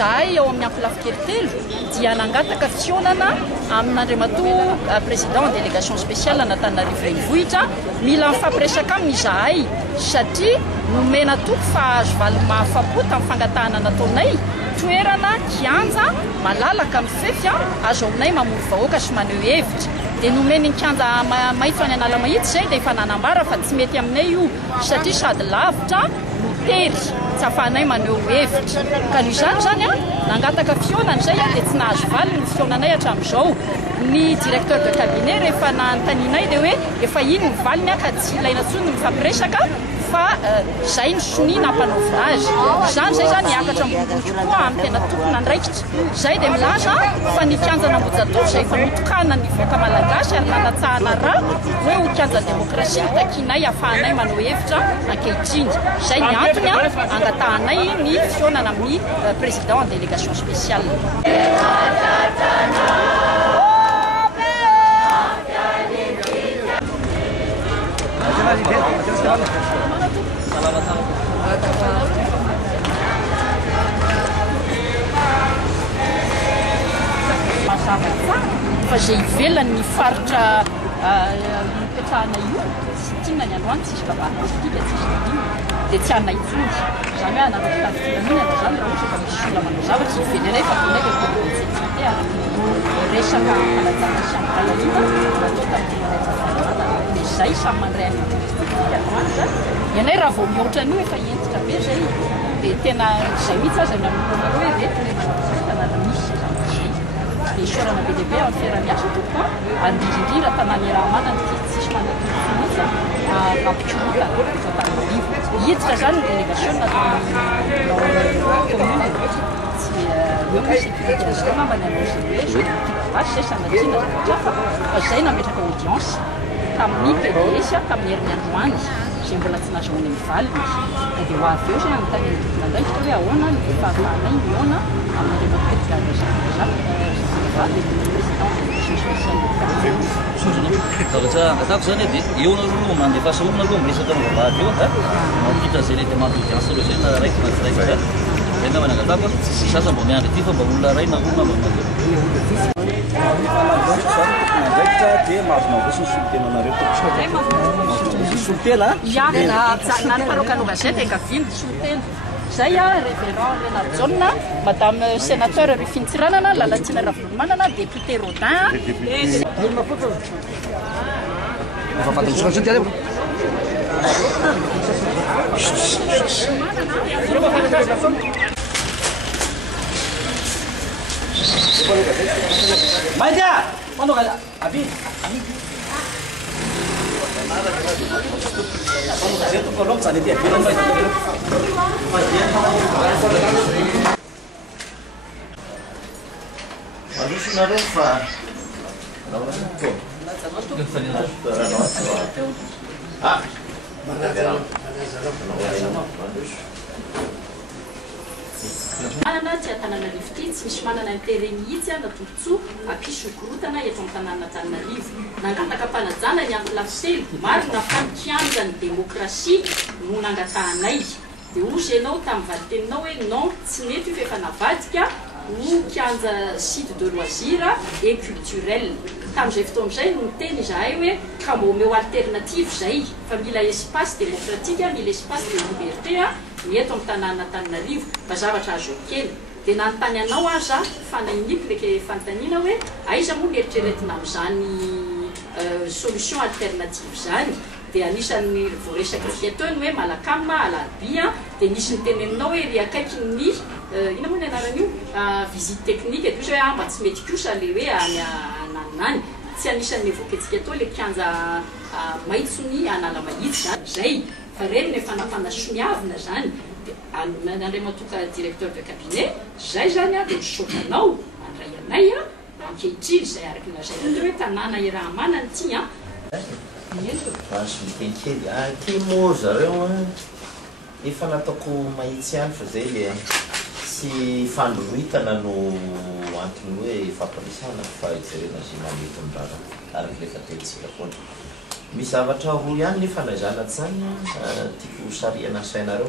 zahay eo amin'ny ampilafikery telo dia nangataka fionana amin'Andriamatoa président délégation spéciale n'Antananarivo renivohitra mila mifampiresaka aminy zahay satria nomena toko fa azo valy mahafapo tamin'ny fangatahana nataonay toerana kianja malalaka amin'ny fefy azo aminay mamory vahoaka sy maneho hevitra dia nomeny ny kianja maitso any anala mahitsy zay dia efa nanambara fa tsy mety aminay io satria sady lavitra tery tsy afahanay maneho hevitra ka noho izany zany nangataka fionana zay dia tsy nahazo valy ny fionanay hatramin'izao ny directeur de cabinet rehefa nantaninay dia hoe efa iny ny valiny ka tsy ilaina tsony mifampiresaka fa zay ny sonina ampanofina azy izany zay zany niakatra ambonivohitra koa amin'ny tena tokona andraikitra zay dia milaza fa ny kianjana Ambojatovo zay efa notokana ny voaka malagasy ary nanatsahana raha hoe ho kianja demokrasia ny takinay afahanay maneho hevitra ankehitriny zay ny antony angatahanay ny fionana amin'ny président en délégation spéciale. Fa zay ivelany ny faritra mipetrahana io sy tiana ny androany tsisy kabahatika tsisy dimy dia tsy anay intsony zany hoe anatafitilaminana zany raha ohatra fa misy olona manao zavatra ivelenay fa tonay le kompetentsite araky resaka halatsana sy am'kalalina natao tamin'ny dia zay samy mandray any androany zany ianay raha vao mihoatra an'io efa entitra be zay dia tena zay mihitsy aza nanolonareo hoe retina tanàna misy zany dia isorana be lehibe amin'ny fiaramiasa tokoa ary indrindra tanàna Rahamanana ty tsisy manatoko mihitsy mampikorota Antananarivo hiditra zany ny délégation commune tsy eo ny sécurité azareo mambany an'azy hoe basy zay sanatina zavatra fa zay nametraka audience tamin'ny PDS tamin'ny herin'ny androany zay mbola tsy nazahoany amin'ny valiny dia ho avy eo zay anontany andraikitra hoe ahoana ny fahafahanay miona amin'ny zavatra angatako zany dia eo naroa mandefa saorona aloha miresaka mivavahady eo mampita zay le demande audience aloha zay na raiky na tsy raiky zany zay angamba ny angatako sasa mba miandry ty fa mba olona ray na olona mba mandeha ndraikitra dia mahazo mavosy ny solitenanareo solitela nanyparokaloga zay dia engaviny solitena zay révérend Renard John madame sénateur Rufine Tsiranana Lalatina Ravolomanana député Rodin manana tsy Antananarivo ty tsy misy manana intérêt mihitsy natontso apisy gorotana eto amin'ny tanàna Antananarivo nangataka mpanajana ny amin'ny lafisely marina fa ny kianja ny démocratie no nangatahanay dia ozy ianao tamin'ny valiteninao hoe non tsy mety io fa efa navadika ho kianja site de loisir et culturel tamin'izay fotoan'izay no niteny izahay hoe ka mba omeo alternative zay fa mila espace démocratique mila espace de liberté ny eto amin'ny tanàna Antananarivo mba zavatra azo kely dia nanontany anao aza fanainiky leke fanontaniana hoe aiza moa nieritreretina amin'izany solution alternative zany dia anisan'ny voaresaka fiatony hoe malakama alarobia dia nisy niteneninao hoe ry akaiky ny ina moa ny anaran'io visite technique et hoe mba tsy mety kosa le hoe ananany tsy anisan'ny evokentsika atao le kianja maitsony anala mahitsy zany zay fa reny efa nafanasoniavina zany dia Andriamatoa directeur de cabinet zay zany dia misokanao andray anay ankehitriny zay araky nazay hoe tanàna Rahamanana ty Vaso mikelikely ty moa zareo efa nataoko mahitsy ihany fa zay le sy fandroitana no antony hoe fampirisana fa ijerena zay mamety amiraha araky le fatentsika foana misy zavatra roa ihany nefa naizana zany tiako sariana sainareo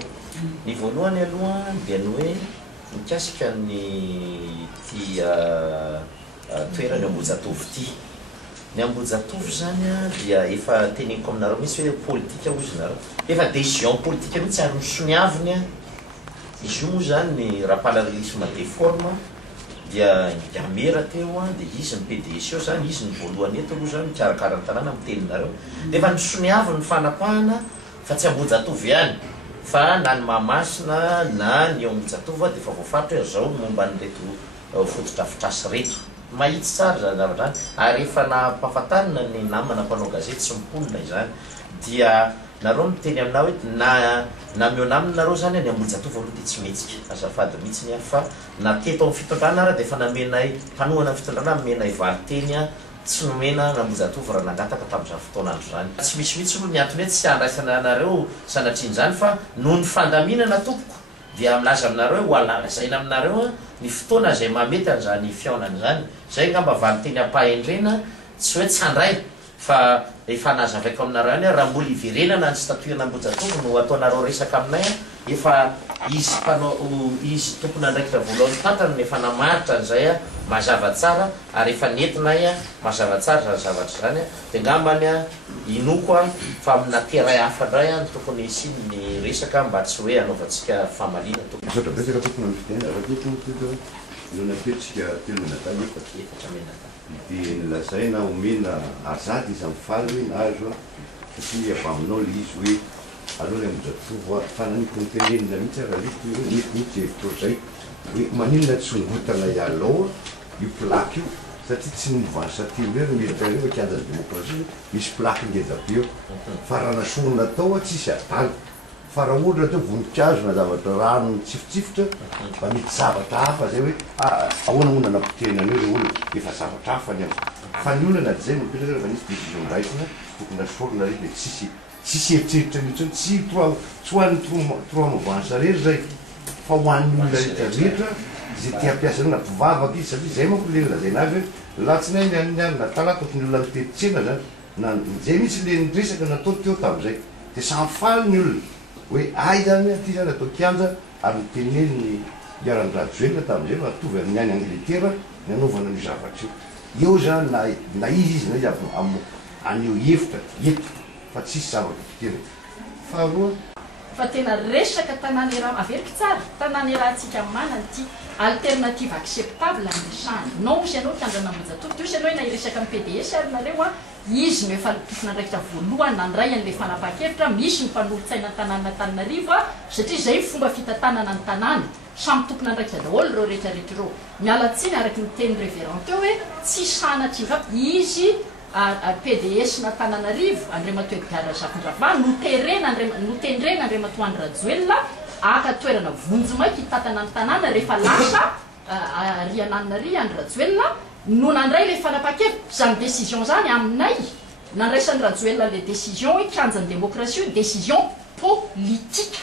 ny voalohany aloha dia ny hoe mikasika ny ty toerany Ambojatovo ty. Ny Ambojatovo zany dia efa teneniko aminareo misy hoe politika ozy nareo. Efa décision politika mihitsy ary misoniaviny izy io moa zany ny rapalarelisme de forme dia gamera teo dia izy ny PDS eo zany izy ny voalohany eto aloha zany mikarakara ny tanàna amin'ny teninareo. Dia efa nisoniaviny ny fanapahana fa tsy Ambojatovo ihany fa na ny Mahamasina na ny Ambojatovo dia efa voafaritra hoe zao ny momba nyreto fototrafitrasy reto. Mahitsy tsara zany zavatra zany ary efa nampahafantarina ny namana mpanao gazety sy mimponina izany dia nareo miteny aminao hoe na mionaminy zany ny Ambojatovo aloha dia tsy mihetsika azafady mihitsy fa na teto amin'ny fitondrana ary dia efa namenay mpanohana amin'ny fitondrana menay valiteny tsy nomena Ambojatovo raha nangataka tamin'izany fotoanandro zany. Tsy misy mihitsy aloha ny antony hoe tsy handraisana anareo sanatriny zany fa noho ny fandaminana tompoko dia milaza aminareo ho alalazaina aminareo ny fotoana izay mamety an'izany fiaonana zany. Zay ngamba valiteny ampahendrena tsy hoe tsy handray fa efa nazavaiko aminareo any raha mbola iverenana ny statuena Ambojatovo no ataonareo resaka aminay efa izy tompona andraikitra voalohany tantany efa namaritra an'izay mazava tsara ary efa nentinay mazava tsara zany zavatra zany dia ngambany inoko fa amina teray hafa indray ny tokony isiny ny resaka mba tsy hoe anaovantsika famalina tompona betsaka tompona mitena raha tompona no napetrika telo menatany efatra menatany dia nilazaina omena azady izy amin'ny faly na azo satria avy aminao le izy hoe aleo le Ambojatovo fa naniko nytenenina mihitsy raha lito niko mihitsy hevitro zay hoe maninona tsy ngotana ialao io plaque io satria tsy nivoany satiro reny militaire hoe kianjany démocratie misy plaque ngeda be eo fa raha nasonona tao tsisy ataly fa raha ohatra teo voninkazo na zavatra rano mitsifotsifotra fa mety zavatra hafa zay hoe ahoana moa nanapitenan'io le olona efa zavatra hafa ny fa ny olona zay mipetraka rehefa nisy décision raisina tokony nasorona re dia tsisy eritreritra mihitsy tsy hoan'ny troanovoany sarery zay fa hoan'ny olona rehetrarehetra zay te-hampiasa na mpivavaka izy satria zay manko le nylazayna azy hoe latsinainy anyany na talata tokony olona mitetitsena zany na zay mihitsy le niresaka natao teo tamin'izay dia samfaly ny olona hoe ay zany ty zany atao kianja ary miteneny ny iarany rajoelona tamin'izay fa atovy amin'ny any angletera ny anaovana ny zavatra io eo zany na izy na izy aneo hevitra eto fa tsisy zavatra fitena faharoa fa tena resaka tanàna raha averiky tsara tanàna rahantsika manany ty alternative acceptable amresahany non ozy ianao kianjana Ambojatovo ty ozy ianao na iresaka amin'ny PDS ary nareo izy no efa tompona andraikitra voalohany nandray an'le fanapahan-kevitra misy ny mpanolotsaina tanàn'Antananarivo satria zay fomba fitantanana ny tanàna samy tompona andraikitra daholo reo rehetrarehetra reo mialatsiny araky ny teny révérend teo hoe tsy sanatry fa izy PDS na Antananarivo Andriamatoa Edgar Jacques-Ndravà notendrena Andriamatoa Andry Rajoelina aka toerana vonjimaiky hitatana ny tanàna rehefa lasa Riananary Andry Rajoelina no nandray le fanapahan-kevitra zany décision zany aminay nandraisan'ny Rajoelina le décision hoe kianjany démocratie décision politique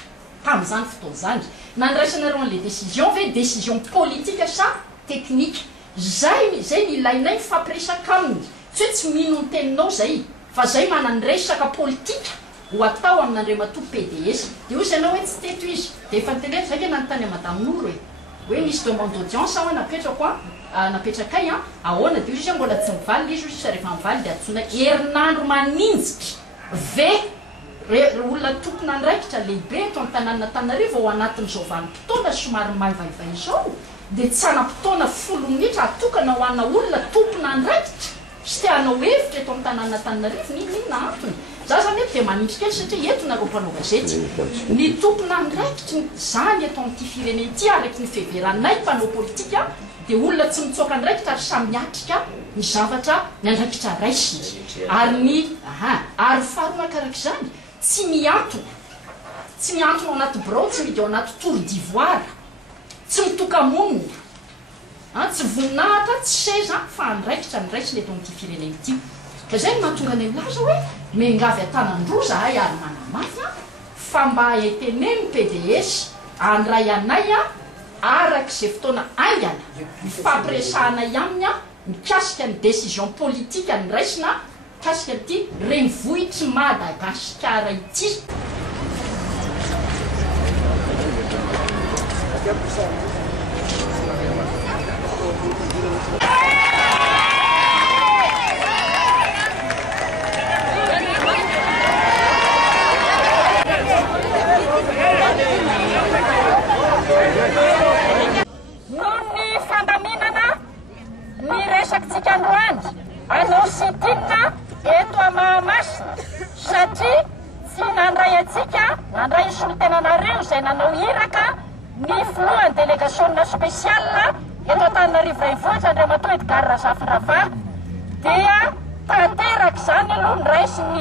tamin'izany fotoana zany nandraisanareo an'le décision ve décision politique sa technique zay ny ilainay fampiresaka aminy tsy hoe tsy mino ny teninao zay fa zay manandresaka politika ho atao amin'Andriamatoa PDS dia ozy ianao hoe tsy teto izy dia efa nyteneny zay ke nanontany Madame Noro hoe misy demande d'audience ao napetraka ay ahoana dia izy mbola tsy mivaly izy sa rehefa mivaly dia atsona herinandro maninjitra ve olona tompona andraikitra lehibe eto amin'ny tanàn'Antananarivo ao anatin'izao vanim-potoana somary maivaivay izao dia tsy hanam-potoana 10 minitra atokana ho ana olona tompona andraikitra sy teanao hevitra eto amin'ny tanàn'Antananarivo ninona antony za zany eto dia manindry kely satria eto nareo mpanao gazety ny tompona andraikitra zany eto amin'ity firenena ity araky ny fiheveranay mpanao politika dia olona tsy mitsoaka andraikitra ary samy atrika ny zavatra ny andraikitra raisiny ary faharonakarak'izany tsy miantona ao anaty birao tsy midy ao anaty tour d'ivoire tsy mitokamonina tsy voninahitra tsy seza fa andraikitra niraisiny eto amin'ity firenena ity ka zay no mahatonga any milaza hoe mengavy atanandroa zahay ary manamafina fa mba eteneny PDS andray anay araky zay fotoana aingana fampiresahanay aminy mikasika ny décision politique ny raisina mikasika ity renivohitsy Madagasikara ity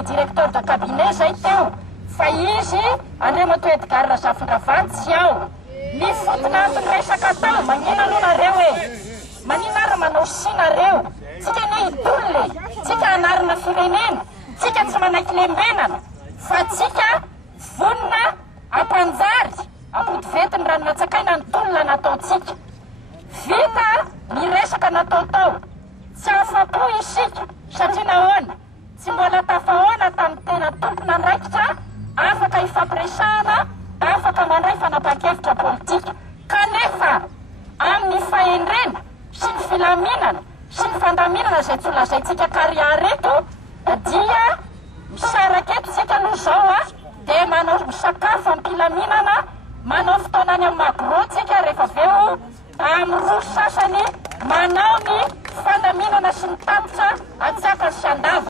Directeur de cabinet zay teo fa izy Andriamatoa Edgar Zafindrava tsy ao ny fotona antony resaka tao magnino aloha nareo manino ary manao sinareo tsika ny idolony tsika anarina firenena tsika tsy manaiky lembenana fa tsika vonona ampanjary ampodivetiny rano natsakaina ny tolona nataotsika vita ny resaka natao tao tsy afa-po isika satria nahoana tsy mbola tafahoana tamin'ny tena tompona andraikitra afaka ifampiresahana afaka mandray fanapa-kevitra politika kanefa amin'ny fahendrena sy ny filaminana sy ny fandaminana zay tsy lazaitsika kariary eto dia misaraka eto tsika aloha zao dia manao misakafo ampilaminana manao fotoanany amin'ny magro tsika rehefa aveo amin'ny roa sasany manao ny fandaminana sy ny tapitra atsaka sy andava